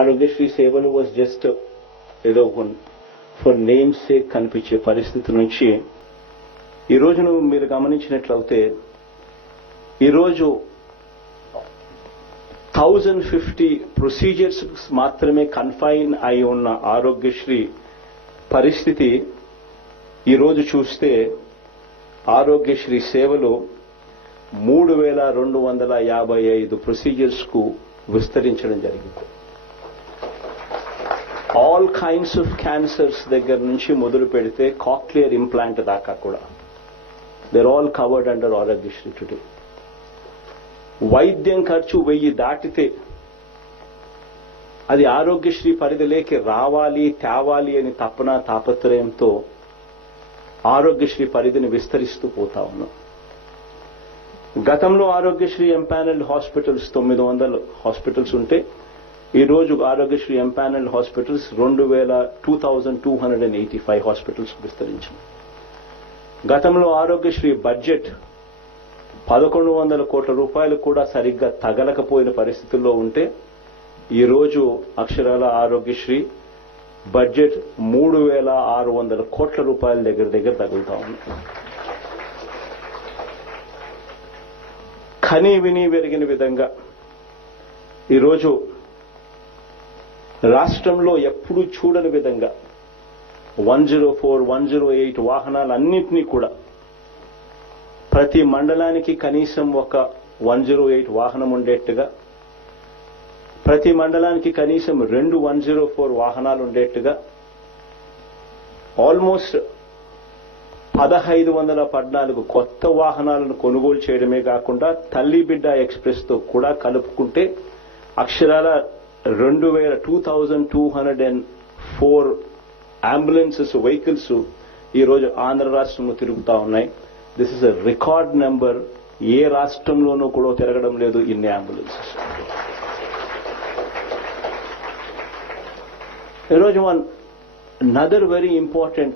ఆరోగ్యశ్రీ సేవలు was just ఏదో for name sake కనిపించే పరిస్థితి నుంచి ఈరోజు మీరు గమనించినట్లయితే ఈరోజు 1050 ప్రొసీజర్స్ మాత్రమే కన్ఫైన్ అయి ఉన్న ఆరోగ్యశ్రీ పరిస్థితి ఈరోజు చూస్తే ఆరోగ్యశ్రీ సేవలు 3255 ప్రొసీజర్స్ కు విస్తరించడం జరిగింది. ఆల్ కైండ్స్ ఆఫ్ క్యాన్సర్స్ దగ్గర నుంచి మొదలు పెడితే కాక్లియర్ ఇంప్లాంట్ దాకా కూడా they're all covered under Aarogyasri today. వైద్యం ఖర్చు 1000 దాటితే అది ఆరోగ్యశ్రీ పరిధిలోకి రావాలి తేవాలి అని తపన తాపత్రయంతో ఆరోగ్యశ్రీ పరిధిని విస్తరిస్తూ పోతా ఉన్నాం. గతంలో ఆరోగ్యశ్రీ ఎంపానల్డ్ హాస్పిటల్స్ 900 హాస్పిటల్స్ ఉంటే ఈ రోజు ఆరోగ్యశ్రీ ఎంపానల్డ్ హాస్పిటల్స్ 2285 హాస్పిటల్స్ విస్తరించింది. గతంలో ఆరోగ్యశ్రీ బడ్జెట్ 1100 కోట్ల రూపాయలు కూడా సరిగ్గా తగలకపోయిన పరిస్థితుల్లో ఉంటే ఈ రోజు అక్షరాల ఆరోగ్యశ్రీ బడ్జెట్ 3600 కోట్ల రూపాయల దగ్గర తగులుతా ఉంది. కని విని వెరిగిన విధంగా ఈరోజు రాష్ట్రంలో ఎప్పుడూ చూడని విధంగా 104, 108 వాహనాలన్నింటినీ కూడా ప్రతి మండలానికి కనీసం ఒక 108 వాహనం ఉండేట్టుగా, ప్రతి మండలానికి కనీసం 2 104 వాహనాలు ఉండేట్టుగా ఆల్మోస్ట్ 1514 కొత్త వాహనాలను కొనుగోలు చేయడమే కాకుండా తల్లి బిడ్డ ఎక్స్ప్రెస్ తో కూడా కలుపుకుంటే అక్షరాల 2204 అంబులెన్సెస్ వెహికల్స్ ఈ రోజు ఆంధ్ర రాష్ట్రంలో తిరుగుతా ఉన్నాయి. This is a record number. ఏ రాష్ట్రంలోనూ కూడా తిరగడం లేదు ఇన్ని అంబులెన్సెస్. ఈరోజు అనదర్ వెరీ ఇంపార్టెంట్